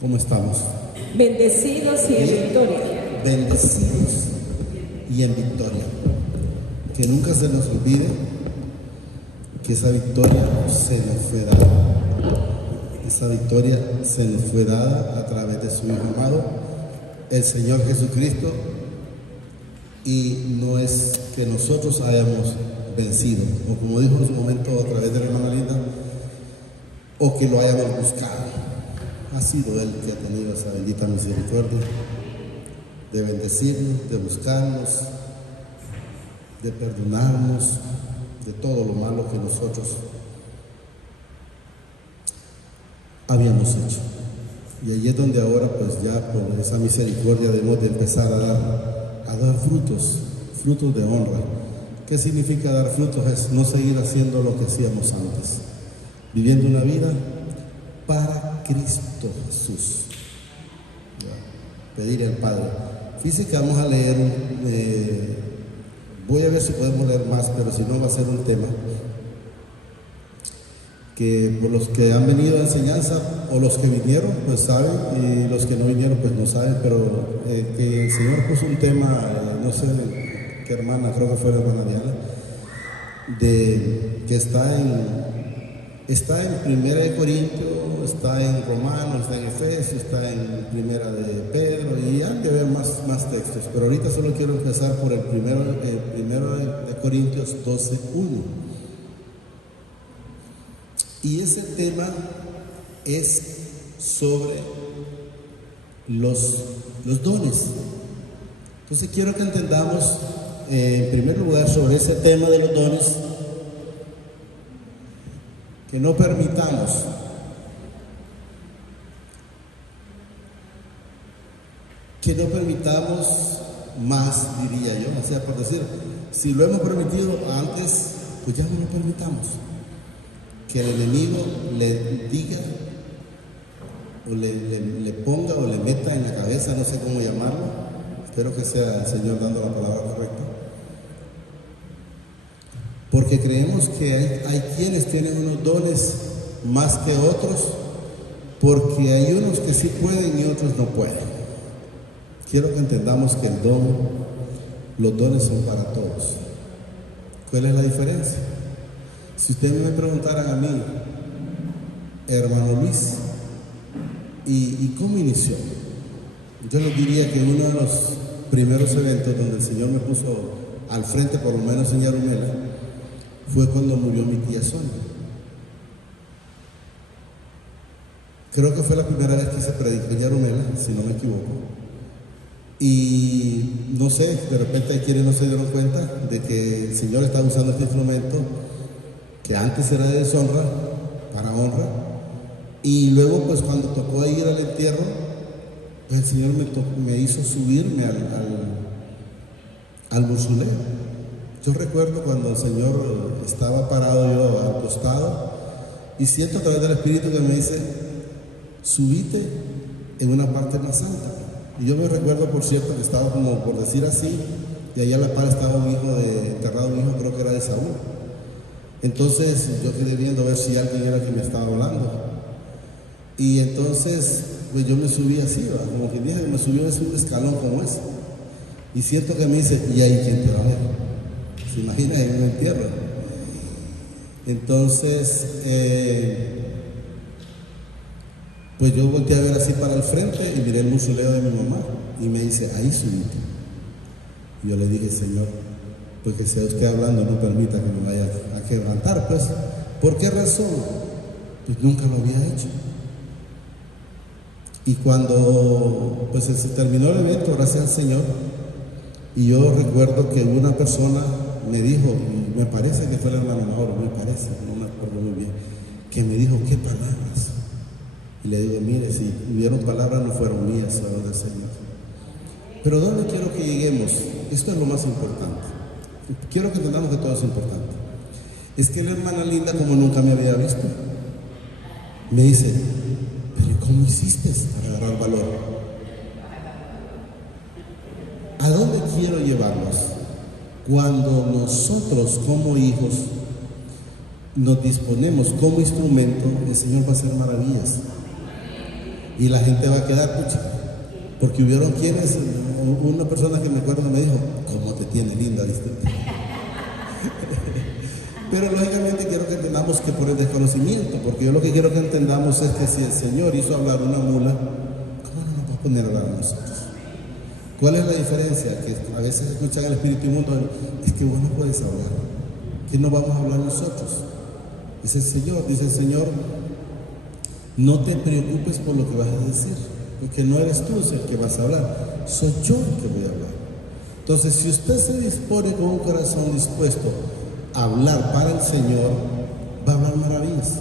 ¿Cómo estamos? Bendecidos y en victoria. Bendecidos y en victoria. Que nunca se nos olvide que esa victoria se nos fue dada. Esa victoria se nos fue dada a través de su Hijo amado, el Señor Jesucristo, y no es que nosotros hayamos vencido, o como dijo en su momento a través de la hermana Linda, o que lo hayamos buscado. Ha sido Él que ha tenido esa bendita misericordia de bendecirnos, de buscarnos, de perdonarnos de todo lo malo que nosotros habíamos hecho. Y allí es donde ahora pues ya por esa misericordia debemos de empezar a dar frutos de honra. ¿Qué significa dar frutos? Es no seguir haciendo lo que hacíamos antes, viviendo una vida para Cristo Jesús. Pedir al Padre. Fíjense que vamos a leer, voy a ver si podemos leer más, pero si no va a ser un tema que por los que han venido a enseñanza o los que vinieron pues saben, y los que no vinieron pues no saben, pero que el Señor puso un tema, no sé qué hermana, creo que fue la hermana Diana, que está en Primera de Corintios, está en Romanos, está en Efesios, está en Primera de Pedro, y hay que ver más textos, pero ahorita solo quiero empezar por el primero de Corintios 12:1. Y ese tema es sobre los dones. Entonces quiero que entendamos, en primer lugar, sobre ese tema de los dones, que no permitamos más, diría yo. O sea, por decir, si lo hemos permitido antes, pues ya no lo permitamos. Que el enemigo le diga o le ponga o le meta en la cabeza, no sé cómo llamarlo, espero que sea el Señor dando la palabra correcta, porque creemos que hay quienes tienen unos dones más que otros, porque hay unos que sí pueden y otros no pueden. Quiero que entendamos que los dones son para todos. ¿Cuál es la diferencia? Si ustedes me preguntaran a mí, hermano Luis, ¿y cómo inició? Yo les diría que uno de los primeros eventos donde el Señor me puso al frente, por lo menos en Yarumela, fue cuando murió mi tía Sonia. Creo que fue la primera vez que se predicó en Yarumela, si no me equivoco. Y no sé, de repente hay quienes no se dieron cuenta de que el Señor estaba usando este instrumento que antes era de deshonra para honra, y luego pues cuando tocó ir al entierro, pues el Señor me hizo subirme al mausoleo. Yo recuerdo cuando el Señor estaba parado yo al costado y siento a través del Espíritu que me dice, subite en una parte más alta. Y yo me recuerdo, por cierto, que estaba como por decir así, y allá a la par estaba enterrado un hijo, creo que era de Saúl. Entonces yo quedé viendo a ver si alguien era que me estaba hablando, y entonces pues yo me subí así, ¿verdad? Como que dije, me subí un escalón como ese, y siento que me dice, ¿y ahí quién te va a ver? ¿Se imagina en un entierro? Entonces pues yo volteé a ver así para el frente y miré el mausoleo de mi mamá y me dice, ahí subiste. Y yo le dije, Señor, pues que sea usted hablando, no permita que me vaya a quebrantar, pues. ¿Por qué razón? Pues nunca lo había hecho. Y cuando pues se terminó el evento, gracias al Señor, y yo recuerdo que una persona me dijo, y me parece que fue el hermano Mauro, me parece, no me acuerdo muy bien, que me dijo, ¿qué palabras? Y le digo, mire, si hubieron palabras no fueron mías, fueron del Señor. Pero ¿dónde quiero que lleguemos? Esto es lo más importante. Quiero que entendamos que todo es importante. Es que la hermana Linda, como nunca me había visto, me dice, pero ¿cómo hiciste para agarrar valor? ¿A dónde quiero llevarlos? Cuando nosotros como hijos nos disponemos como instrumento, el Señor va a hacer maravillas. Y la gente va a quedar, pucha, porque hubieron quienes, una persona que me acuerdo me dijo, ¿cómo te tiene linda? ¿Viste? Pero lógicamente quiero que entendamos que por el desconocimiento, porque yo lo que quiero que entendamos es que si el Señor hizo hablar una mula, ¿cómo no nos va a poner a hablar a nosotros? ¿Cuál es la diferencia? Que a veces escuchan el espíritu inmundo, es que vos no puedes hablar, que no vamos a hablar nosotros. Es el Señor, dice el Señor, no te preocupes por lo que vas a decir, porque no eres tú el que vas a hablar, soy yo el que voy a hablar. Entonces, si usted se dispone con un corazón dispuesto a hablar para el Señor, va a hablar maravillas.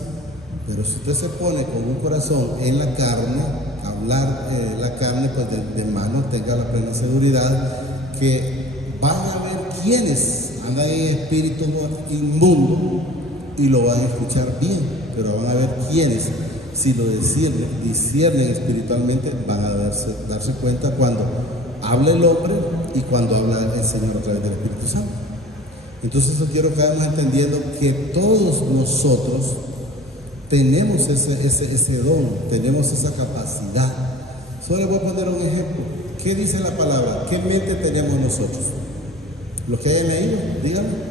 Pero si usted se pone con un corazón en la carne, hablar la carne, pues de mano tenga la plena seguridad que van a ver quienes andan en espíritu inmundo y lo van a escuchar bien, pero van a ver quienes, si lo disciernen espiritualmente, van a darse cuenta cuando habla el hombre y cuando habla el Señor a través del Espíritu Santo. Entonces yo quiero que vayamos entendiendo que todos nosotros tenemos ese don, tenemos esa capacidad. Solo les voy a poner un ejemplo. ¿Qué dice la palabra? ¿Qué mente tenemos nosotros? Los que hayan leído, díganme.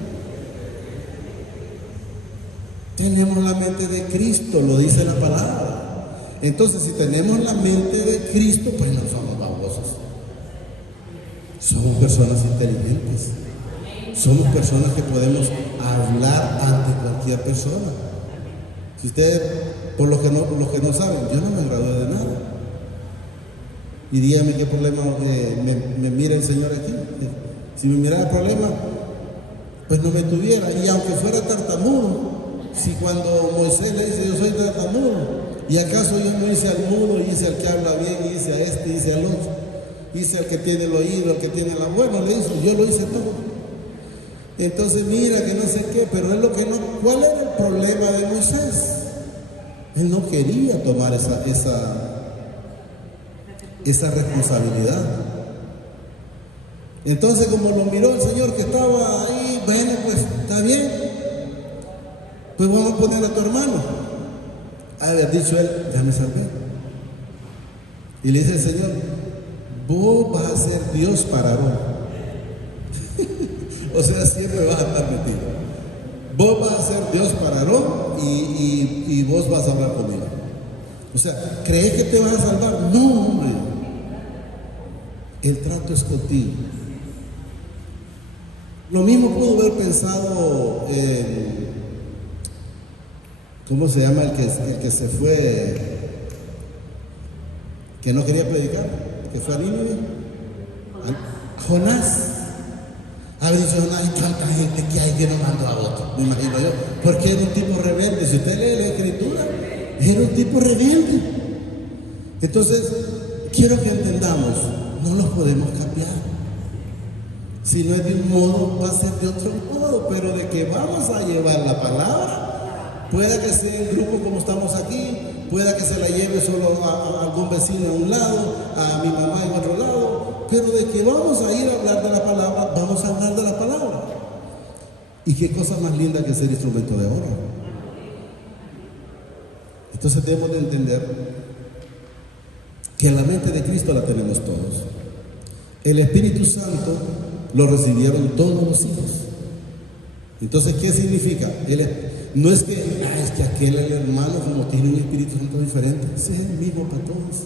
Tenemos la mente de Cristo, lo dice la palabra. Entonces, si tenemos la mente de Cristo, pues no somos babosos. Somos personas inteligentes. Somos personas que podemos hablar ante cualquier persona. Si ustedes, por los que no saben, yo no me gradué de nada. Y dígame qué problema me mira el Señor aquí. Si me mirara el problema, pues no me tuviera. Y aunque fuera tartamudo, si cuando Moisés le dice, yo soy tartamudo, y acaso yo no hice al mudo, hice al que habla bien, hice a este, hice al otro, hice al que tiene el oído, al que tiene la buena, le hizo, yo lo hice todo. Entonces mira que no sé qué, pero es lo que no. ¿Cuál era el problema de Moisés? Él no quería tomar esa responsabilidad. Entonces, como lo miró el Señor que estaba ahí, bueno, pues está bien, pues vamos a poner a tu hermano. Había dicho él, ya me salvé. Y le dice el Señor, vos vas a ser Dios para vos. O sea, siempre vas a estar metido. Vos vas a ser Dios para Aarón y vos vas a hablar conmigo. O sea, ¿crees que te vas a salvar? No, hombre. El trato es contigo. Lo mismo pudo haber pensado ¿cómo se llama el que se fue, que no quería predicar, que fue a Nínive? Jonás. A ver, dice Jonás, hay tanta gente que hay que no mandó a otro, me imagino yo, porque era un tipo rebelde. Si usted lee la escritura, era un tipo rebelde. Entonces, quiero que entendamos, no los podemos cambiar. Si no es de un modo, va a ser de otro modo, pero de que vamos a llevar la palabra, pueda que sea en grupo como estamos aquí, pueda que se la lleve solo a algún vecino a un lado, a mi mamá en otro lado, pero de que vamos a ir a hablar de la palabra, vamos a hablar de la palabra. Y qué cosa más linda que ser instrumento de oro. Entonces debemos de entender que la mente de Cristo la tenemos todos. El Espíritu Santo lo recibieron todos los hijos. Entonces, ¿qué significa? No es que, es que aquel hermano como tiene un Espíritu Santo diferente, sí, es el mismo para todos.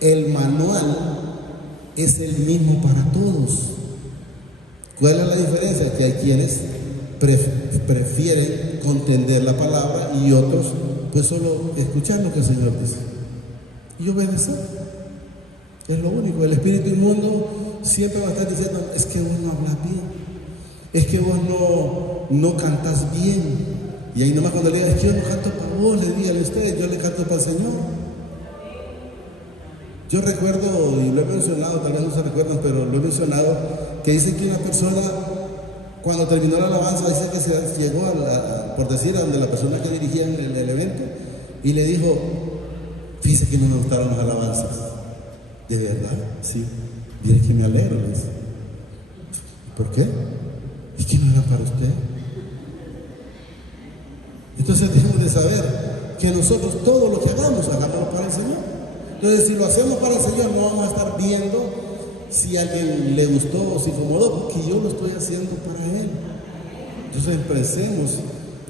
El manual es el mismo para todos. ¿Cuál es la diferencia? Que hay quienes prefieren contender la palabra y otros pues solo escuchar lo que el Señor dice y obedecer. Es lo único. El espíritu inmundo siempre va a estar diciendo, es que vos no hablas bien, es que vos no cantas bien. Y ahí nomás cuando le digan, es que yo no canto para vos, le díganle a ustedes, yo le canto para el Señor. Yo recuerdo, y lo he mencionado, tal vez no se recuerdan, pero lo he mencionado, que dice que una persona, cuando terminó la alabanza, dice que se llegó por decir, a donde la persona que dirigía el evento, y le dijo, fíjese que no me gustaron las alabanzas. De verdad, sí. Mire que me alegro. ¿Por qué? Es que no era para usted. Entonces tenemos de saber que nosotros todo lo que hagamos, hagámoslo para el Señor. Entonces, si lo hacemos para el Señor, no vamos a estar viendo si a alguien le gustó o si incomodó, porque yo lo estoy haciendo para Él. Entonces empecemos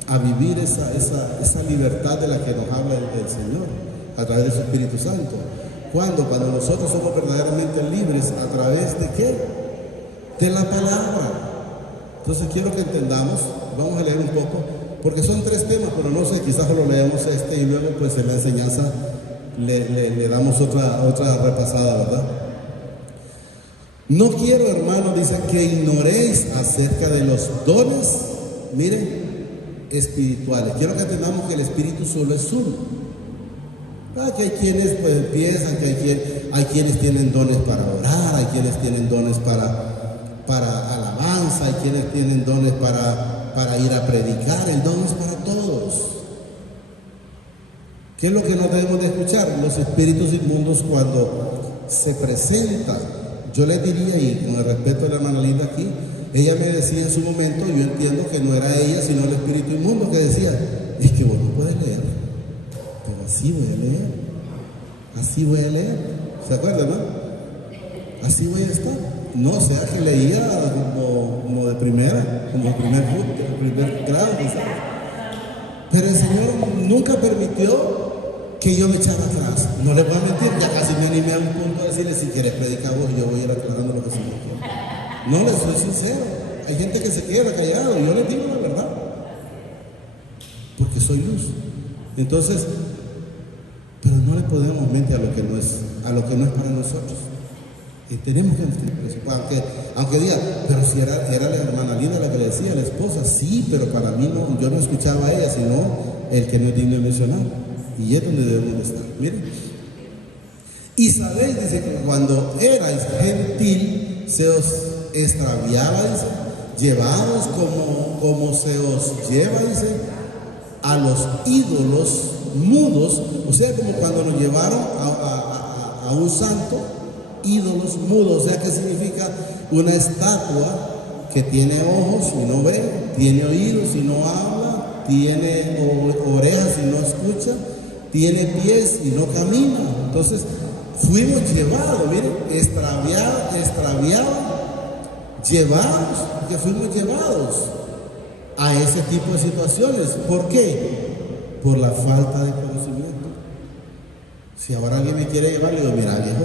a vivir esa libertad de la que nos habla el Señor a través de su Espíritu Santo. Cuando nosotros somos verdaderamente libres, ¿a través de qué? De la palabra. Entonces quiero que entendamos, vamos a leer un poco, porque son 3 temas, pero no sé, quizás lo leemos y luego pues en la enseñanza le damos otra repasada, ¿verdad? No quiero, hermanos, dice, que ignoréis acerca de los dones, miren, espirituales. Quiero que entendamos que el Espíritu solo es uno. Que hay quienes pues piensan que hay quienes tienen dones para orar, hay quienes tienen dones para alabanza, hay quienes tienen dones para ir a predicar. El don es para todos. ¿Qué es lo que no debemos de escuchar? Los espíritus inmundos cuando se presentan. Yo les diría, y con el respeto de la hermana Linda aquí, ella me decía en su momento, yo entiendo que no era ella, sino el espíritu inmundo que decía, es que vos no puedes leer, pero así voy a leer, ¿se acuerdan, no? Así voy a estar. No, sea que leía como de primera, como primer grado, ¿sabes? Pero el Señor nunca permitió que yo me echara atrás. No les voy a mentir, ya casi me animé a un punto de decirle, si quieres predicar vos, yo voy a ir aclarando lo que se me quiere. No, les soy sincero. Hay gente que se queda callado y yo les digo la verdad, porque soy luz. Entonces, pero no le podemos mentir a lo que no es para nosotros. Y tenemos que entender, aunque diga, pero si era la hermana Linda la que le decía, la esposa, sí, pero para mí no, yo no escuchaba a ella, sino el que no es digno de mencionar. Y es donde debemos de estar. Miren. Y sabéis, dice, que cuando erais gentil, se os extraviaba, dice, llevados como se os lleva, dice, a los ídolos mudos, o sea, como cuando nos llevaron a un santo, ídolos mudos, o sea, que significa una estatua que tiene ojos y no ve, tiene oídos y no habla, tiene orejas y no escucha, tiene pies y no camina. Entonces fuimos llevados, miren, extraviados, llevados, que fuimos llevados a ese tipo de situaciones. ¿Por qué? Por la falta de conocimiento. Si ahora alguien me quiere llevar, le digo, mira, viejo,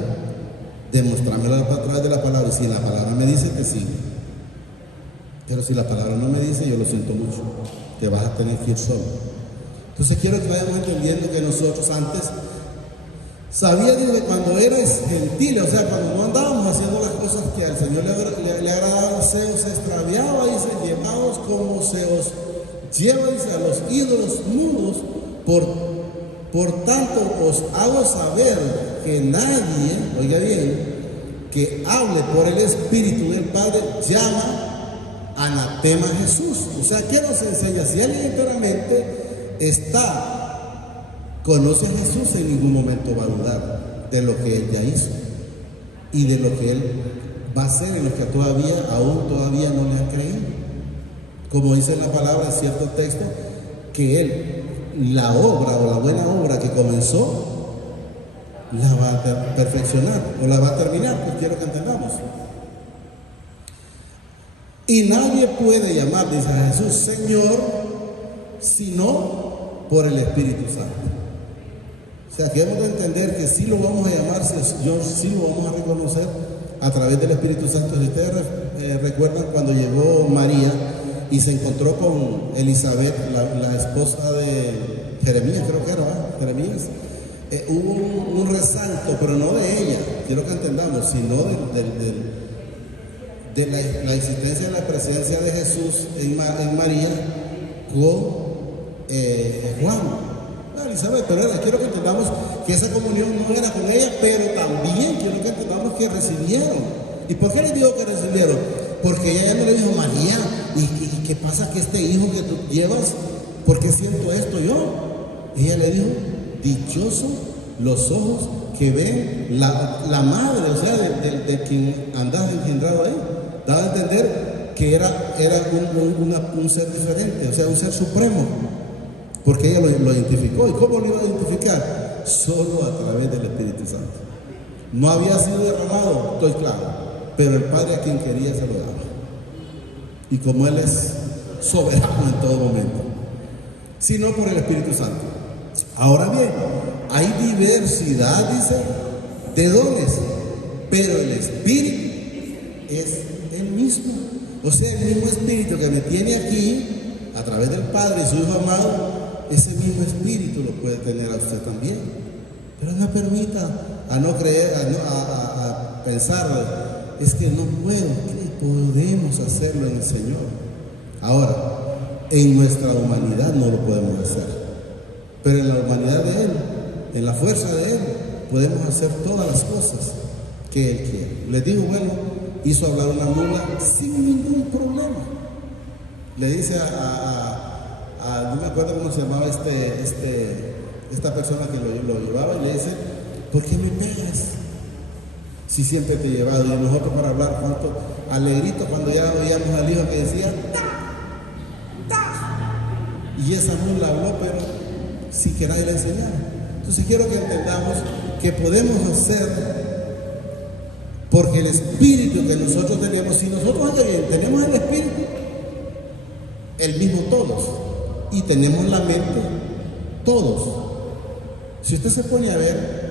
demostrármelo a través de la palabra. Y si la palabra me dice, te sigo. Pero si la palabra no me dice, yo lo siento mucho, te vas a tener que ir solo. Entonces quiero que vayamos entendiendo que nosotros antes sabíamos que cuando eras gentiles, o sea, cuando no andábamos haciendo las cosas que al Señor le agradaban, se os extraviaba, dice, llevados como se os lleva, dice, a los ídolos mudos. Por tanto os hago saber que nadie, oiga bien, que hable por el Espíritu del Padre llama anatema a Jesús. O sea, ¿qué nos enseña? Si alguien enteramente conoce a Jesús, en ningún momento va a dudar de lo que Él ya hizo y de lo que Él va a hacer en lo que aún todavía no le han creído. Como dice en la palabra, en cierto texto, que Él, la obra o la buena obra que comenzó, la va a perfeccionar o la va a terminar. Pues quiero que entendamos. Y nadie puede llamar, dice a Jesús, Señor, sino por el Espíritu Santo. O sea, que hemos de entender que sí lo vamos a llamar, sí lo vamos a reconocer a través del Espíritu Santo. Si ustedes recuerdan cuando llegó María y se encontró con Elizabeth, la esposa de Jeremías, creo que era, ¿verdad? Jeremías. Hubo un resalto, pero no de ella, quiero que entendamos, sino de la existencia de la presencia de Jesús en María con Juan. Elizabeth, pero quiero que entendamos que esa comunión no era con ella, pero también quiero que entendamos que recibieron. ¿Y por qué les digo que recibieron? Porque ella ya no le dijo, María, ¿y qué pasa que este hijo que tú llevas, por qué siento esto yo? Ella le dijo, dichoso los ojos que ven la madre, o sea, de quien andas engendrado ahí. Daba a entender que era un ser diferente, o sea, un ser supremo. porque ella lo identificó. ¿Y cómo lo iba a identificar? Solo a través del Espíritu Santo. No había sido derramado, estoy claro, pero el Padre a quien quería se lo daba. Y como Él es soberano en todo momento, sino por el Espíritu Santo. Ahora bien, hay diversidad, dice, de dones, pero el Espíritu es el mismo. O sea, el mismo Espíritu que me tiene aquí, a través del Padre y su Hijo amado, ese mismo Espíritu lo puede tener a usted también. Pero no permita a no creer, a pensar, es que no puedo, que podemos hacerlo en el Señor. Ahora, en nuestra humanidad no lo podemos hacer, pero en la humanidad de Él, en la fuerza de Él, podemos hacer todas las cosas que Él quiere. Les digo, bueno, hizo hablar una mula sin ningún problema. Le dice no me acuerdo cómo se llamaba esta persona que lo llevaba, y le dice, ¿por qué me pegas? Si siempre te he llevado. Y nosotros para hablar juntos, alegrito, cuando ya oíamos al hijo que decía, y esa mula habló, pero siquiera le enseñaba. Entonces quiero que entendamos que podemos hacer, porque el Espíritu que nosotros tenemos, si nosotros tenemos el Espíritu, el mismo todos, y tenemos la mente todos. Si usted se pone a ver,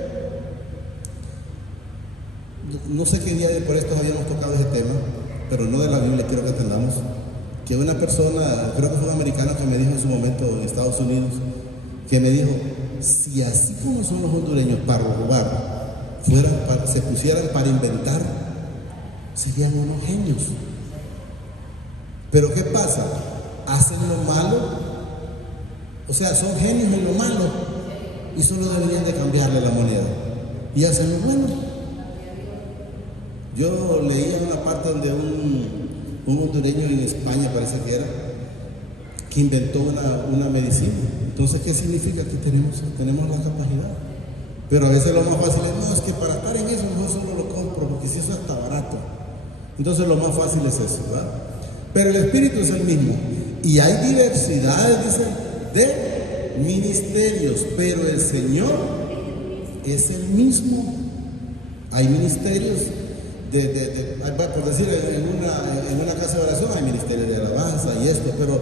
no sé qué día de por estos habíamos tocado ese tema, pero no de la Biblia, quiero que entendamos que una persona, creo que fue un americano que me dijo en su momento en Estados Unidos, que me dijo, si así como son los hondureños para robar, se pusieran para inventar, serían unos genios. Pero ¿qué pasa? Hacen lo malo, o sea, son genios en lo malo, y solo deberían de cambiarle la moneda y hacen lo bueno. Yo leía en una parte donde un hondureño en España, parece que era, que inventó una medicina. Entonces, ¿qué significa? Que tenemos la capacidad. Pero a veces lo más fácil es, no, es que para estar en eso mejor solo lo compro, porque si eso está barato. Entonces lo más fácil es eso, ¿verdad? Pero el Espíritu es el mismo. Y hay diversidades, dice, de ministerios, pero el Señor es el mismo. Hay ministerios por decir, en una casa de oración hay ministerio de alabanza y esto, pero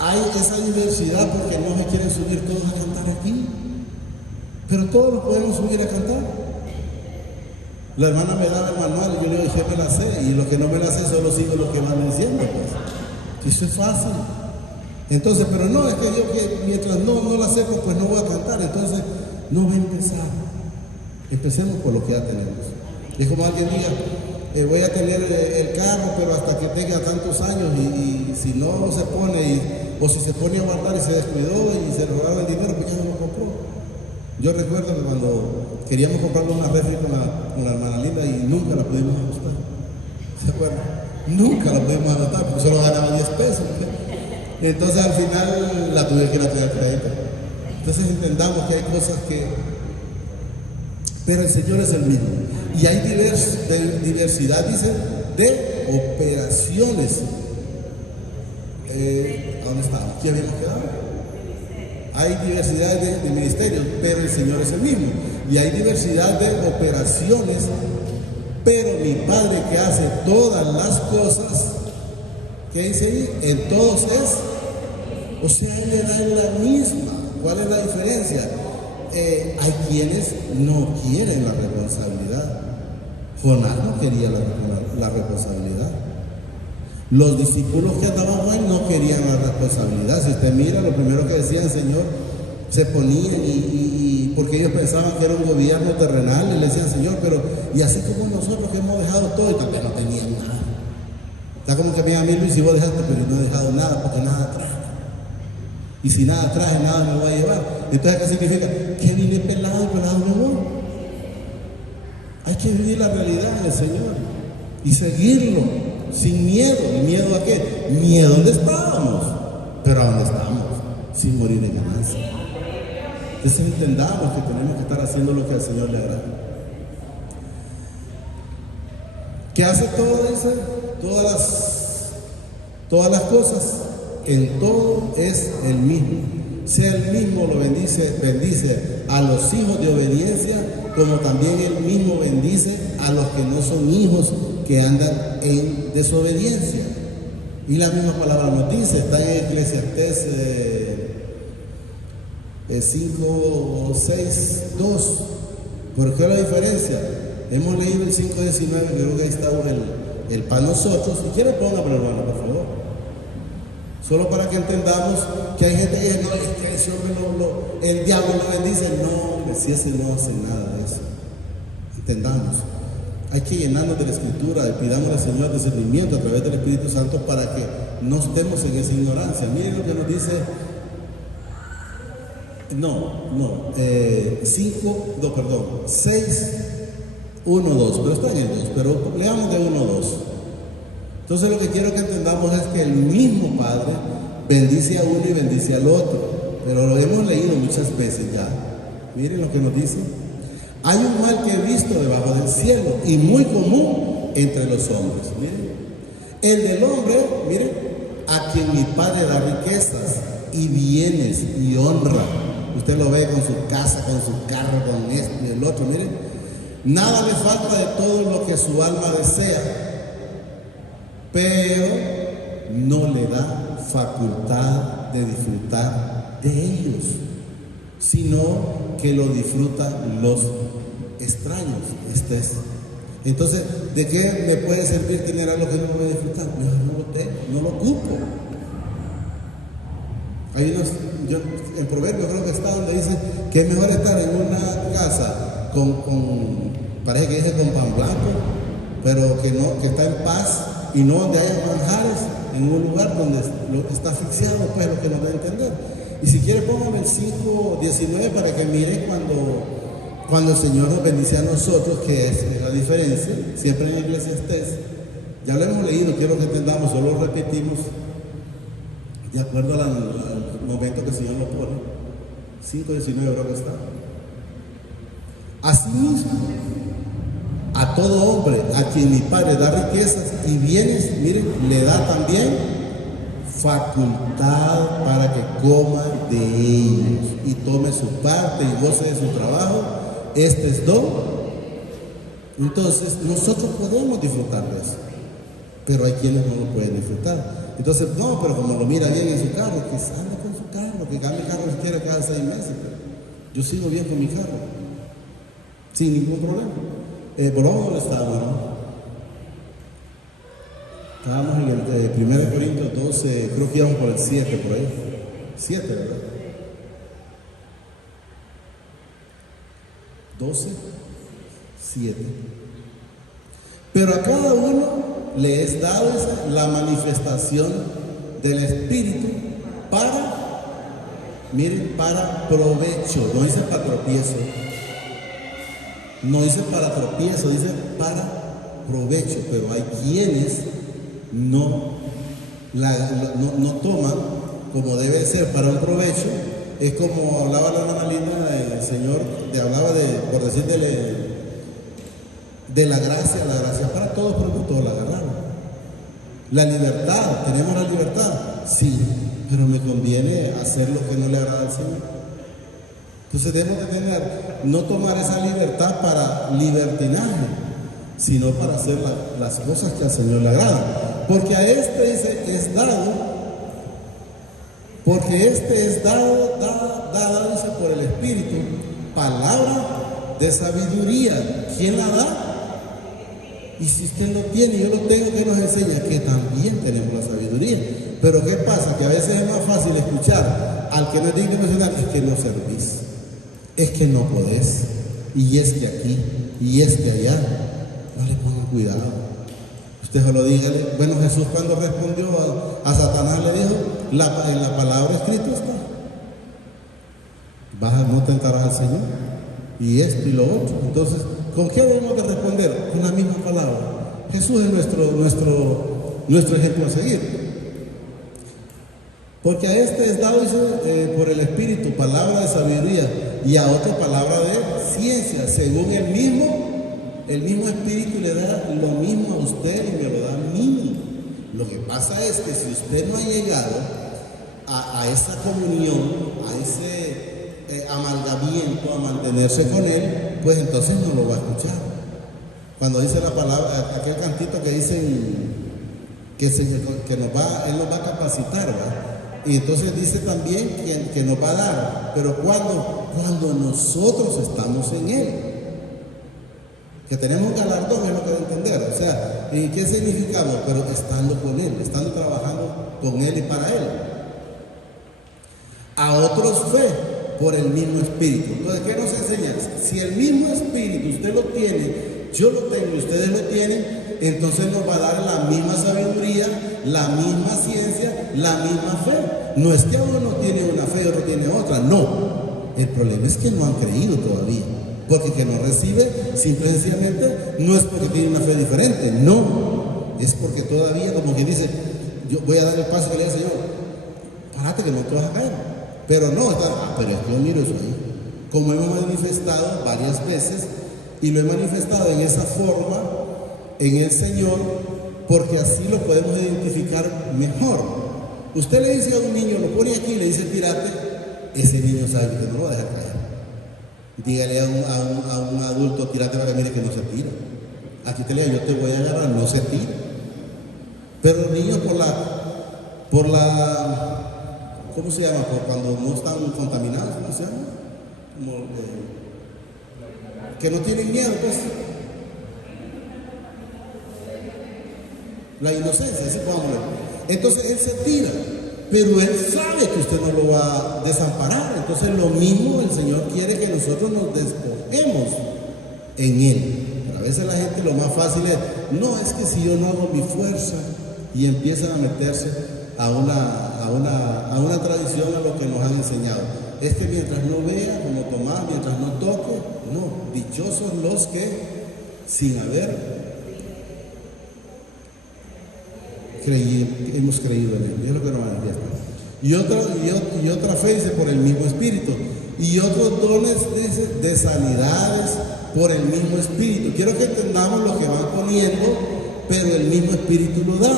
hay esa diversidad porque no se quieren subir todos a cantar aquí, pero todos los podemos subir a cantar. La hermana me daba el manual y yo le dije, me la sé, y lo que no me la sé solo sigo lo que van diciendo, pues. Eso es fácil. Entonces, pero no, es que yo que mientras no la sepa, pues no voy a cantar, entonces no voy a empezar. Empecemos por lo que ya tenemos. Es como alguien diga, voy a tener el carro, pero hasta que tenga tantos años, y si no se pone, o si se pone a guardar y se descuidó y se robaron el dinero, pues ya no lo compró. Yo recuerdo que cuando queríamos comprarle una refri con la hermana Linda y nunca la pudimos ajustar. ¿Se acuerdan? Nunca la pudimos ajustar porque solo ganaba 10 pesos. Entonces al final la tuve que ir a traer crédito. Entonces entendamos que hay cosas que... Pero el Señor es el mismo. Y hay diversidad, dice, de operaciones. ¿Dónde estamos? ¿Qué habíamos quedado? Hay diversidad de ministerios, pero el Señor es el mismo. Y hay diversidad de operaciones, pero mi Padre que hace todas las cosas, ¿qué dice ahí? En todos es, o sea, Él le da la misma. ¿Cuál es la diferencia? Hay quienes no quieren la responsabilidad. Jonás no quería la responsabilidad. Los discípulos que andaban con él no querían la responsabilidad. Si usted mira, lo primero que decían, Señor, se ponían y porque ellos pensaban que era un gobierno terrenal, y le decían, Señor, pero y así como nosotros que hemos dejado todo y también no tenían nada. Está como que a mí, Luis, si vos dejaste, pero no he dejado nada porque nada traje. Y si nada traje, nada me voy a llevar. Entonces, ¿qué significa? Que vine pelado y pelado me voy. Hay que vivir la realidad del Señor y seguirlo sin miedo. ¿Y miedo a qué? Miedo a donde estábamos, pero a donde estamos, sin morir en ganancia. Entonces entendamos que tenemos que estar haciendo lo que al Señor le agrada. ¿Qué hace todo eso? Todas las cosas, en todo es el mismo. sea Él mismo lo bendice a los hijos de obediencia, como también Él mismo bendice a los que no son hijos, que andan en desobediencia. Y la misma palabra nos dice, está en Eclesiastés 5, 6, 2. ¿Por qué la diferencia? Hemos leído el 5:19, creo que ahí está el para nosotros. Si quiere póngalo, hermano, por favor. Solo para que entendamos que hay gente que dice, no, es que ese hombre el diablo lo bendice. No, hombre, si ese no hace nada de eso. Entendamos. Hay que llenarnos de la Escritura y pidamos al Señor discernimiento a través del Espíritu Santo para que no estemos en esa ignorancia. Miren lo que nos dice. 6, 1, 2, pero está en el 2, pero leamos de 1 a 2. Entonces lo que quiero que entendamos es que el mismo Padre bendice a uno y bendice al otro, pero lo hemos leído muchas veces ya. Miren lo que nos dice. Hay un mal que he visto debajo del cielo y muy común entre los hombres. Miren, el del hombre, miren, a quien mi Padre da riquezas y bienes y honra. Usted lo ve con su casa, con su carro, con esto y el otro. Miren, nada le falta de todo lo que su alma desea, pero no le da facultad de disfrutar de ellos, sino que lo disfrutan los extraños. Entonces, ¿de qué me puede servir tener algo que no voy a disfrutar? No lo tengo, no lo ocupo. Hay en Proverbios creo que está donde dice que es mejor estar en una casa parece que dice con pan blanco, pero que está en paz, y no donde haya manjares, en un lugar donde está asfixiado, pues lo que nos da a entender. Y si quiere póngame el 5:19 para que mire cuando el Señor nos bendice a nosotros, que es la diferencia, siempre en Eclesiastés. Ya lo hemos leído, quiero que entendamos, solo lo repetimos de acuerdo al momento que el Señor lo pone. 5:19 creo que está. Asimismo, a todo hombre a quien mi Padre da riquezas y bienes, miren, le da también facultad para que coma de ellos y tome su parte y goce de su trabajo. Este es don. Entonces nosotros podemos disfrutar de eso, pero hay quienes no lo pueden disfrutar. Entonces, no, pero como lo mira bien en su carro, que ande con su carro, que cambie carro si quiere cada 6 meses. Yo sigo bien con mi carro, sin ningún problema. ¿Por dónde estábamos, no? Estábamos en el 1 Corintios 12, creo que íbamos por el 7, por ahí. 7, ¿verdad? 12, 7. Pero a cada uno le es dado la manifestación del Espíritu para, miren, para provecho. No dice para tropiezo, no dice para tropiezo, dice para provecho. Pero hay quienes no toman como debe ser para un provecho. Es como hablaba la hermana Linda, el Señor hablaba por decirle, de la gracia para todos, pero no todos la agarraron. La libertad, tenemos la libertad, sí, pero me conviene hacer lo que no le agrada al Señor. Entonces debemos de no tomar esa libertad para libertinaje, sino para hacer las cosas que al Señor le agradan. Porque a este es dado, dice, por el Espíritu, palabra de sabiduría. ¿Quién la da? Y si usted lo tiene, yo lo tengo, que nos enseña que también tenemos la sabiduría. Pero ¿qué pasa? Que a veces es más fácil escuchar al que no es digno de mencionar, es que no servís, es que no podés, y es que aquí, y es que allá. No le pongan cuidado. Usted solo dígale. Bueno, Jesús cuando respondió a Satanás le dijo, en la palabra escrita está, no tentarás al Señor, y esto y lo otro. Entonces, ¿con qué debemos de responder? Con la misma palabra. Jesús es nuestro ejemplo a seguir. Porque a este es dado, dice, por el Espíritu, palabra de sabiduría, y a otro palabra de ciencia, según el mismo Espíritu le da lo mismo a usted y me lo da a mí. Lo que pasa es que si usted no ha llegado a esa comunión, a ese amalgamiento, a mantenerse con Él, pues entonces no lo va a escuchar. Cuando dice la palabra, aquel cantito que dicen que Él nos va a capacitar, ¿verdad? Y entonces dice también que nos va a dar, pero cuando nosotros estamos en Él, que tenemos galardón, es lo que debe entender. O sea, ¿y qué significamos? Pero estando con Él, estando trabajando con Él y para Él. A otros fe por el mismo Espíritu. Entonces, ¿qué nos enseña? Si el mismo Espíritu usted lo tiene, yo lo tengo y ustedes lo tienen, entonces nos va a dar la misma sabiduría, la misma ciencia, la misma fe. No es que uno tiene una fe y otro tiene otra, no. El problema es que no han creído todavía. Porque que no recibe, simple y sencillamente, no es porque tiene una fe diferente, no. Es porque todavía, como que dice, yo voy a dar el paso que le diga, Señor, párate que no te vas a caer. Pero no, pero es que yo miro eso ahí. Como hemos manifestado varias veces, y lo he manifestado en esa forma, en el Señor, porque así lo podemos identificar mejor. Usted le dice a un niño, lo pone aquí y le dice tírate, ese niño sabe que no lo va a dejar caer. Dígale a un adulto, tírate para que mire que no se tira. Aquí te leo, yo te voy a agarrar, no se tira. Pero los niños por la ¿cómo se llama? Por cuando no están contaminados, ¿cómo se llama? Como, que no tienen miedo, pues. La inocencia, así podemos ver. Entonces él se tira, pero él sabe que usted no lo va a desamparar. Entonces lo mismo el Señor quiere que nosotros nos despojemos en Él. Pero a veces la gente lo más fácil es, no, es que si yo no hago mi fuerza, y empiezan a meterse a una tradición a lo que nos han enseñado. Es que mientras no vea, como Tomás, mientras no toque, no, dichosos los que sin haber hemos creído en Él. Es lo que nos manifiesta. Y otra fe dice por el mismo Espíritu. Y otros dones de sanidades por el mismo Espíritu. Quiero que entendamos lo que van poniendo, pero el mismo Espíritu lo da.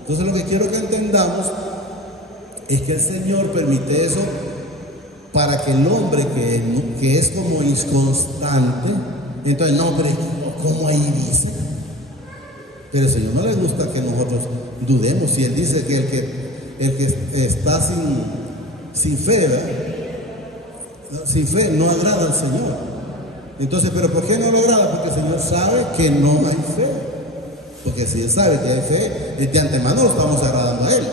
Entonces lo que quiero que entendamos es que el Señor permite eso para que el hombre que es como inconstante, entonces no, pero ¿cómo ahí dice? Pero al Señor no le gusta que nosotros dudemos. Si Él dice que el que está sin fe, ¿verdad? Sin fe no agrada al Señor. Entonces, ¿pero por qué no lo agrada? Porque el Señor sabe que no hay fe. Porque si Él sabe que hay fe, de antemano lo estamos agradando a Él.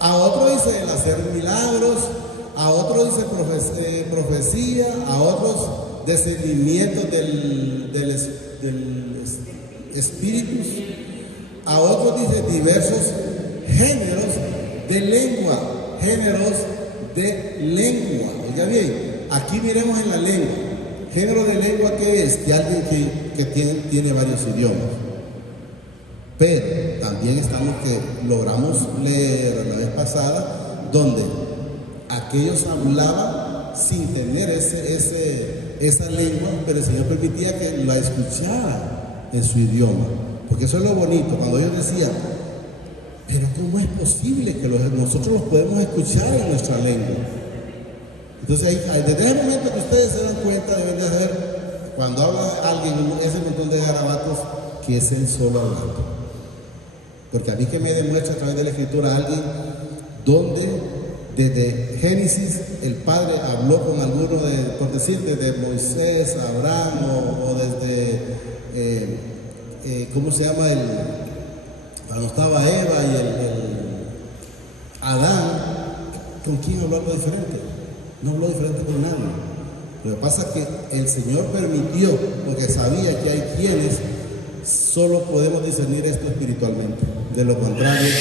A otro dice el hacer milagros, a otro dice profecía, a otros discernimiento del espíritus, a otros dice diversos géneros de lengua. Oiga bien, aquí miremos en la lengua. Género de lengua, ¿qué es? Que alguien que tiene varios idiomas. Pero también estamos que logramos leer la vez pasada, donde aquellos hablaban sin tener esa lengua, pero el Señor permitía que la escuchara en su idioma. Porque eso es lo bonito, cuando ellos decían, pero ¿cómo es posible que nosotros los podemos escuchar en nuestra lengua? Entonces, desde ese momento que ustedes se dan cuenta, deben de saber, cuando habla alguien, ese montón de garabatos, que es el solo hablando. Porque a mí que me demuestra a través de la Escritura alguien donde desde Génesis el Padre habló con alguno por decir, desde Moisés, Abraham o desde, ¿cómo se llama? Cuando estaba Eva y Adán, ¿con quién habló algo diferente? No habló diferente con nadie. Lo que pasa es que el Señor permitió, porque sabía que hay quienes solo podemos discernir esto espiritualmente. De lo contrario,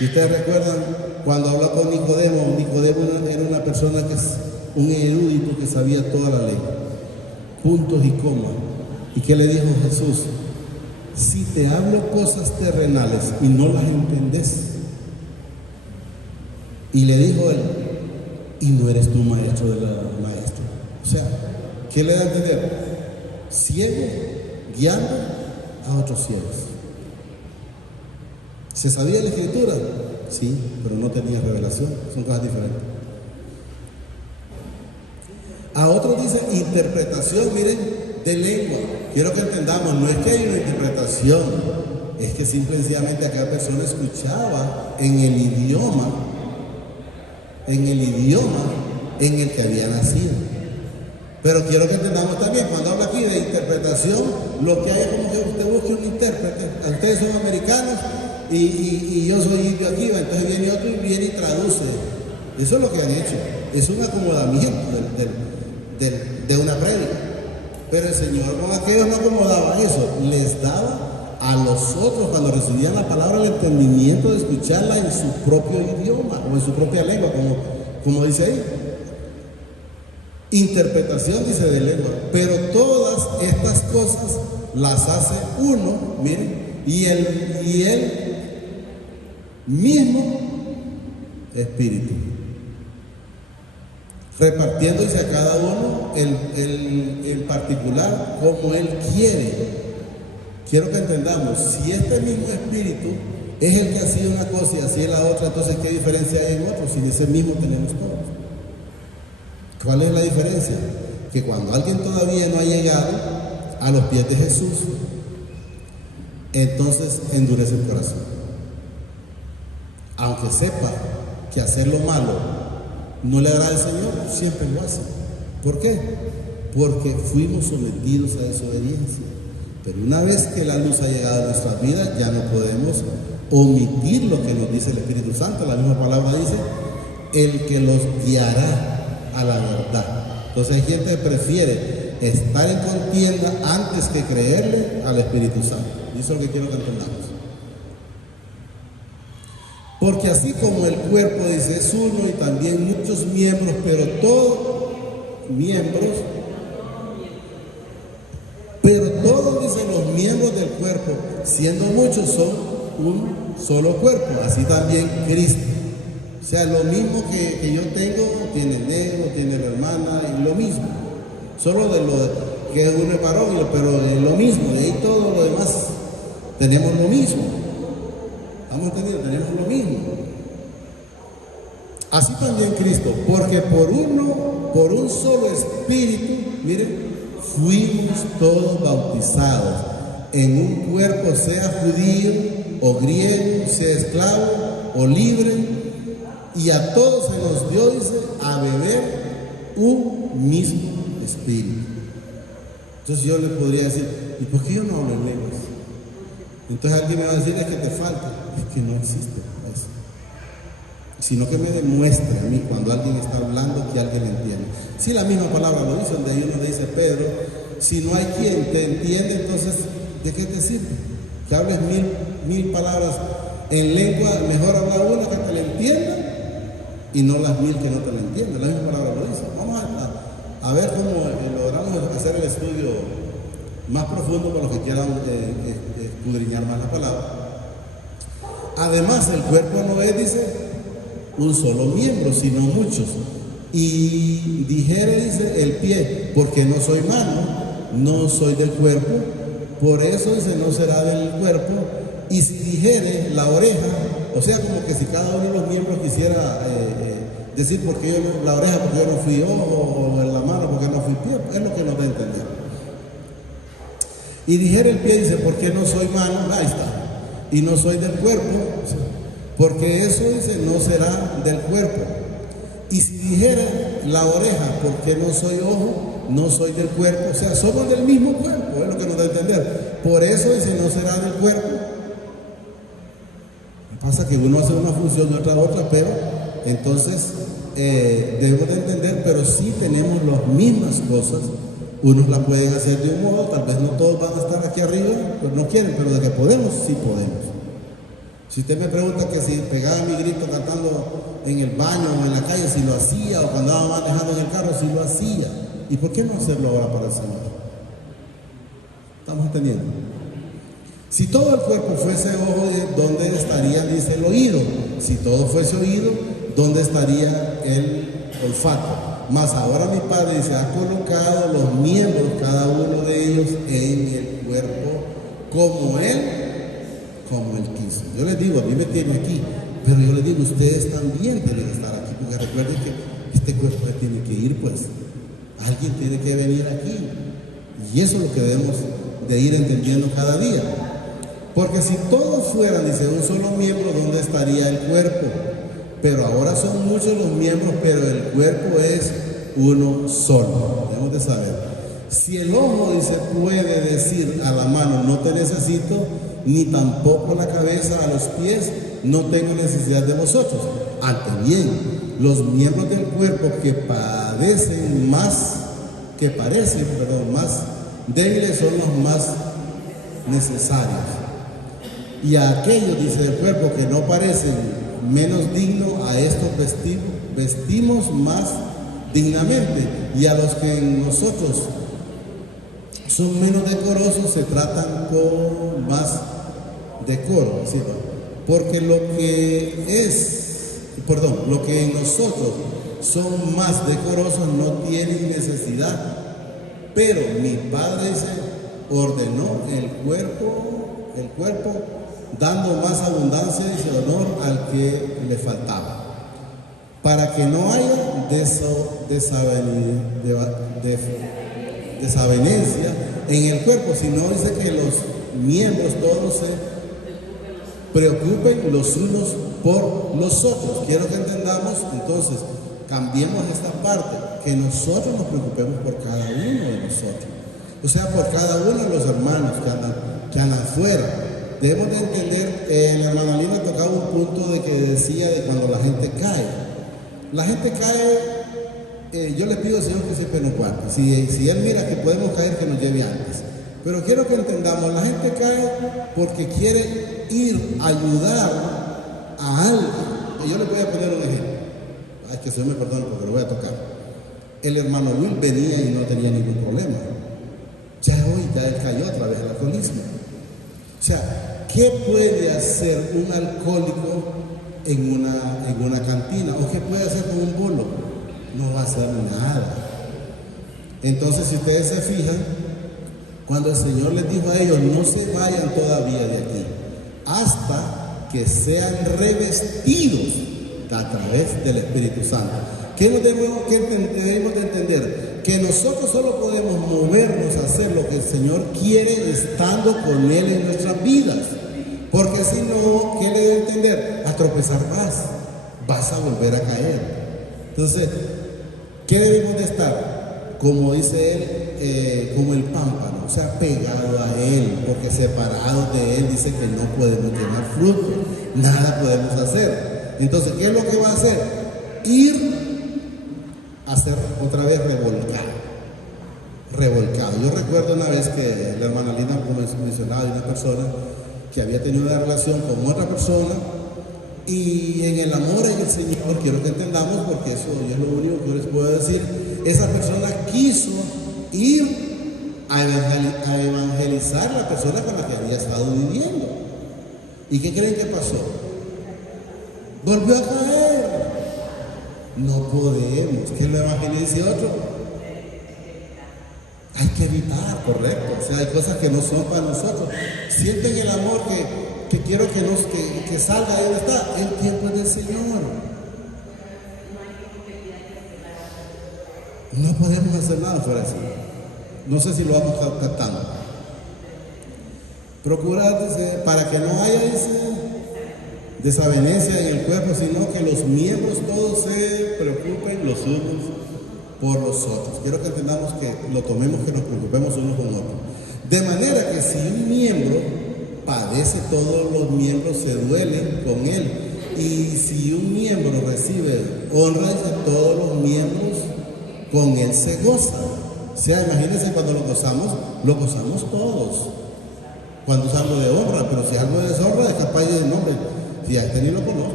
y ustedes recuerdan cuando habló con Nicodemo era una persona que es un erudito que sabía toda la ley, puntos y comas. ¿Y qué le dijo Jesús? Si te hablo cosas terrenales y no las entendés, y le dijo él, y no eres tú maestro de la maestra. O sea, ¿qué le da a entender? Ciego guiando a otros ciegos. Se sabía la Escritura, sí, pero no tenía revelación, son cosas diferentes. A otros dice interpretación, miren, de lengua. Quiero que entendamos, no es que hay una interpretación, es que simple y sencillamente aquella persona escuchaba en el idioma en el que había nacido. Pero quiero que entendamos también, cuando habla aquí de interpretación, lo que hay es como que usted busque un intérprete. Ustedes son americanos y yo soy indio aquí, entonces viene otro y viene y traduce. Eso es lo que han hecho, es un acomodamiento de una prédica. Pero el Señor con aquellos no acomodaba eso, les daba a los otros cuando recibían la palabra el entendimiento de escucharla en su propio idioma o en su propia lengua, como dice ahí. Interpretación, dice, de lengua. Pero todas estas cosas las hace uno, miren, y él mismo Espíritu, repartiendo, dice, a cada uno en particular como él quiere. Quiero que entendamos, si este mismo Espíritu es el que hacía una cosa y hacía la otra, entonces ¿qué diferencia hay en otros? Si ese mismo tenemos todos. ¿Cuál es la diferencia? Que cuando alguien todavía no ha llegado a los pies de Jesús, entonces endurece el corazón. Aunque sepa que hacer lo malo no le agrada al Señor, siempre lo hace. ¿Por qué? Porque fuimos sometidos a desobediencia. Pero una vez que la luz ha llegado a nuestras vidas, ya no podemos omitir lo que nos dice el Espíritu Santo. La misma palabra dice, el que los guiará a la verdad. Entonces hay gente que prefiere estar en contienda antes que creerle al Espíritu Santo. Y eso es lo que quiero que entendamos. Porque así como el cuerpo, dice, es uno y también muchos miembros, pero todos dicen los miembros del cuerpo, siendo muchos, son un solo cuerpo. Así también Cristo. O sea, lo mismo que yo tengo, tiene el negro, tiene la hermana, y lo mismo. Solo de lo que uno es varón, pero es lo mismo, de ahí todo lo demás tenemos lo mismo. ¿Estamos entendiendo? Tenemos lo mismo. Así también Cristo, porque por un solo Espíritu, miren, fuimos todos bautizados en un cuerpo, sea judío o griego, sea esclavo o libre, y a todos se nos dio, dice, a beber un mismo Espíritu. Entonces yo le podría decir, ¿y por qué yo no hablo en lenguas? Entonces alguien me va a decir, es que te falta. Es que no existe eso. Sino que me demuestre a mí cuando alguien está hablando que alguien entiende. Si la misma palabra lo dice, donde hay uno le dice, Pedro, si no hay quien te entiende, entonces ¿de qué te sirve? Que hables mil palabras en lengua, mejor hablar una que te la entienda y no las 1000 que no te la entienden. La misma palabra lo dice. Vamos a ver cómo logramos hacer el estudio más profundo para los que quieran escudriñar más la palabra. Además, el cuerpo no es, dice, un solo miembro, sino muchos. Y dijere, dice, el pie, porque no soy mano, no soy del cuerpo, por eso, dice, no será del cuerpo. Y si dijere la oreja, o sea, como que si cada uno de los miembros quisiera decir, porque yo no, la oreja porque yo no fui ojo, o en la mano porque no fui pie, es lo que nos da a entender. Y dijere el pie, dice, ¿por qué no soy mano? Ahí está. Y no soy del cuerpo, porque eso, dice, no será del cuerpo. Y si dijera la oreja, ¿por qué no soy ojo? No soy del cuerpo. O sea, somos del mismo cuerpo, es lo que nos da a entender. Por eso, dice, no será del cuerpo. Pasa que uno hace una función y otra, pero entonces debemos de entender, pero sí tenemos las mismas cosas. Unos la pueden hacer de un modo, tal vez no todos van a estar aquí arriba, pues no quieren, pero de que podemos, sí podemos. Si usted me pregunta que si pegaba mi grito cantando en el baño o en la calle, si lo hacía, o cuando andaba manejando en el carro, si lo hacía. ¿Y por qué no hacerlo ahora para el Señor? ¿Estamos entendiendo? Si todo el cuerpo fuese ojo, ¿dónde estaría, dice, el oído? Si todo fuese oído, ¿dónde estaría el olfato? Mas ahora mi Padre, dice, ha colocado los miembros, cada uno de ellos, en el cuerpo, como Él quiso. Yo les digo, a mí me tiene aquí, Pero yo les digo, ustedes también tienen que estar aquí, porque recuerden que este cuerpo tiene que ir, pues. Alguien tiene que venir aquí. Y eso es lo que debemos de ir entendiendo cada día. Porque si todos fueran, dice, un solo miembro, ¿dónde estaría el cuerpo? Pero ahora son muchos los miembros, pero el cuerpo es uno solo. Debemos de saber. Si el ojo, dice, puede decir a la mano, no te necesito, ni tampoco la cabeza a los pies, no tengo necesidad de vosotros. Ante bien, los miembros del cuerpo que parecen más débiles son los más necesarios. Y a aquellos, dice, del cuerpo que no parecen menos dignos, a estos vestimos más dignamente. Y a los que en nosotros son menos decorosos se tratan con más decoro. ¿Sí? Porque lo que en nosotros son más decorosos no tienen necesidad. Pero mi Padre ordenó el cuerpo, dando más abundancia y honor al que le faltaba, para que no haya desavenencia en el cuerpo, sino dice que los miembros todos se preocupen los unos por los otros. Quiero que entendamos, entonces, cambiemos esta parte, que nosotros nos preocupemos por cada uno de nosotros, o sea, por cada uno de los hermanos que andan afuera. Debemos de entender, la hermana Lina tocaba un punto de que decía de cuando la gente cae. La gente cae, yo le pido al Señor que siempre nos guarde. Si Él mira que podemos caer, que nos lleve antes. Pero quiero que entendamos, la gente cae porque quiere ir a ayudar a alguien. Y yo les voy a poner un ejemplo. Ay, que el Señor me perdone porque lo voy a tocar. El hermano Will venía y no tenía ningún problema. Ya él cayó otra vez al alcoholismo. O sea, ¿qué puede hacer un alcohólico en una cantina? ¿O qué puede hacer con un bolo? No va a hacer nada. Entonces, si ustedes se fijan, cuando el Señor les dijo a ellos, no se vayan todavía de aquí, hasta que sean revestidos a través del Espíritu Santo. ¿Qué debemos de entender? Que nosotros solo podemos movernos a hacer lo que el Señor quiere estando con Él en nuestras vidas. Porque si no, ¿qué le debe entender? A tropezar vas a volver a caer. Entonces, ¿qué debemos de estar? Como dice Él, como el pámpano, o sea, pegado a Él, porque separados de Él dice que no podemos llevar fruto, nada podemos hacer. Entonces, ¿qué es lo que va a hacer? Ir a ser otra vez revolcado. Yo recuerdo una vez que la hermana Lina mencionaba de una persona que había tenido una relación con otra persona, y en el amor en el Señor, quiero que entendamos, porque eso es lo único que yo les puedo decir, esa persona quiso ir a evangelizar a la persona con la que había estado viviendo. ¿Y qué creen que pasó? Volvió a caer. No podemos que lo evangelice otro. Hay que evitar, correcto. O sea, hay cosas que no son para nosotros. Sienten el amor que quiero que salga de donde está. El tiempo es del Señor. No podemos hacer nada fuera de eso. No sé si lo vamos captando. Procurar para que no haya desavenencia en el cuerpo, sino que los miembros todos se preocupen los unos por los otros. Quiero que entendamos que lo tomemos, que nos preocupemos unos con otros. De manera que si un miembro padece, todos los miembros se duelen con él. Y si un miembro recibe honra, todos los miembros con él se gozan. O sea, imagínense, cuando lo gozamos todos. Cuando es algo de honra, pero si es algo de deshonra, es capaz de nombre. Si a este ni lo conozco,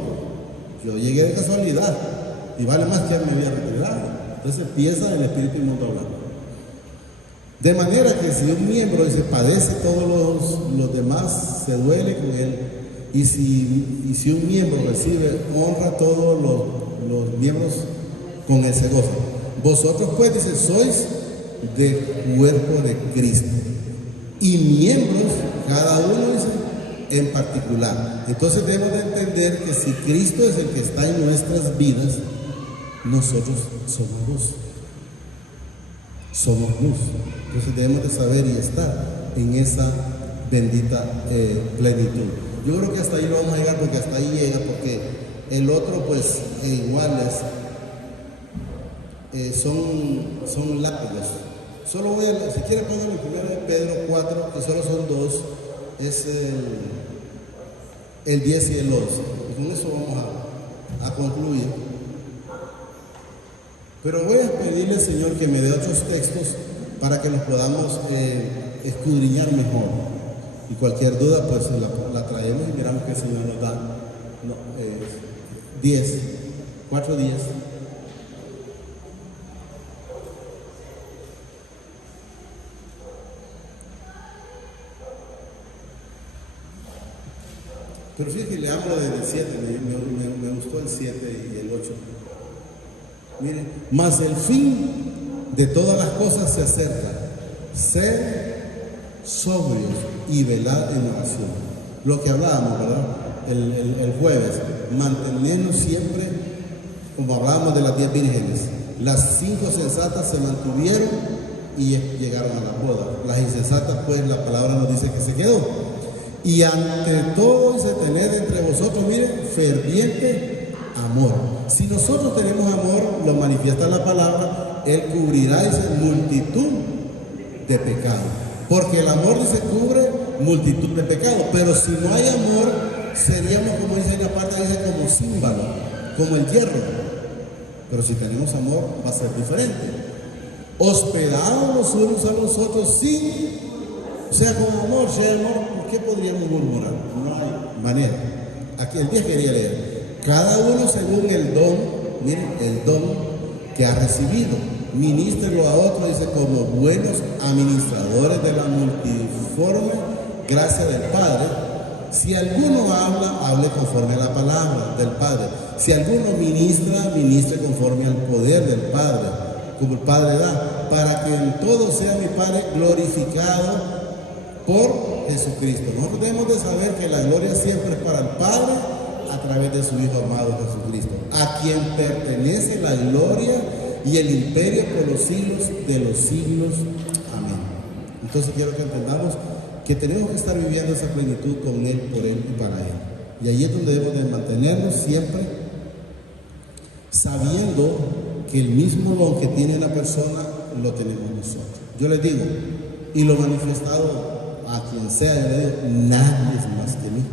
yo llegué de casualidad y vale más que él me había retirado. Entonces empieza el espíritu inmundo hablando. De manera que si un miembro se padece, todos los demás se duele con él. Y si un miembro recibe honra, todos los miembros con él se gozan. Vosotros pues, dice, sois del cuerpo de Cristo. Y miembros, cada uno, dice, en particular. Entonces debemos de entender que si Cristo es el que está en nuestras vidas, nosotros somos luz. Somos luz. Entonces debemos de saber y estar en esa bendita plenitud. Yo creo que hasta ahí lo vamos a llegar, porque hasta ahí llega, porque el otro pues iguales son lápidas. Solo voy a, si quiere póngame primero de Pedro 4, que solo son dos, es el 10 y el 11. Y con eso vamos a concluir. Pero voy a pedirle al Señor que me dé otros textos para que los podamos escudriñar mejor. Y cualquier duda, pues la traemos y miramos que el Señor nos da 4 días. Pero fíjate que le hablo del 7, me gustó el 7 y el 8. Miren, mas el fin de todas las cosas se acerca. Ser sobrios y velad en oración. Lo que hablábamos, ¿verdad? El jueves, mantenernos siempre, como hablábamos de las 10 vírgenes. Las 5 sensatas se mantuvieron y llegaron a la boda. Las insensatas, pues la palabra nos dice que se quedó. Y ante todo hice tener entre vosotros, miren, ferviente amor. Si nosotros tenemos amor, lo manifiesta la palabra, Él cubrirá esa multitud de pecados. Porque el amor dice cubre multitud de pecados. Pero si no hay amor, seríamos, como dice en la parte, dice como címbalo, como el hierro. Pero si tenemos amor, va a ser diferente. Hospedados los unos a los otros, sí, sea con amor, ¿por qué podríamos murmurar? No hay manera. Aquí el 10 quería leer. Cada uno según el don, miren, el don que ha recibido. Ministrelo a otro, dice, como buenos administradores de la multiforme gracia del Padre. Si alguno habla, hable conforme a la palabra del Padre. Si alguno ministra, ministre conforme al poder del Padre, como el Padre da, para que en todo sea mi Padre glorificado por Jesucristo. Nosotros debemos de saber que la gloria siempre es para el Padre a través de su Hijo amado Jesucristo, a quien pertenece la gloria y el imperio por los siglos de los siglos. Amén. Entonces quiero que entendamos que tenemos que estar viviendo esa plenitud con Él, por Él y para Él. Y ahí es donde debemos de mantenernos siempre sabiendo que el mismo don que tiene la persona lo tenemos nosotros. Yo les digo, y lo manifestado a quien sea, yo le digo, nadie es más que mí,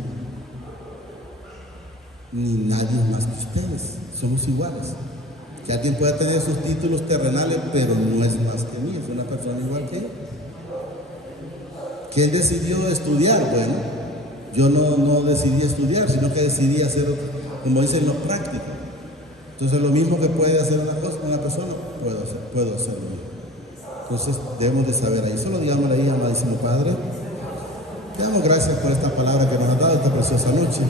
ni nadie es más que ustedes, somos iguales. Que alguien pueda tener sus títulos terrenales, pero no es más que mí, es una persona igual que yo. ¿Quién decidió estudiar? Bueno, yo no decidí estudiar, sino que decidí hacer, como dicen, lo práctico. Entonces lo mismo que puede hacer una persona, puedo hacerlo yo. Entonces debemos de saber ahí. Solo digamos ahí, amadísimo Padre, te damos gracias por esta palabra que nos has dado esta preciosa noche.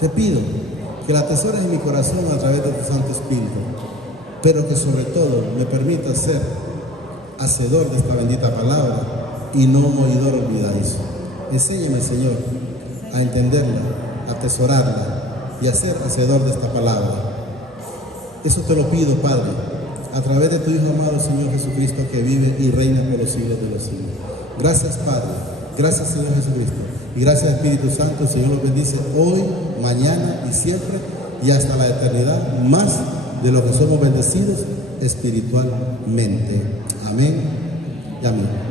Te pido que la atesores en mi corazón a través de tu Santo Espíritu, pero que sobre todo me permita ser hacedor de esta bendita palabra y no un oidor olvidadizo. Enséñame, Señor, a entenderla, a atesorarla y a ser hacedor de esta palabra. Eso te lo pido, Padre, a través de tu Hijo amado, Señor Jesucristo, que vive y reina por los siglos de los siglos. Gracias, Padre. Gracias, Señor Jesucristo. Y gracias, Espíritu Santo. El Señor los bendice hoy, mañana y siempre, y hasta la eternidad, más de lo que somos bendecidos espiritualmente. Amén y amén.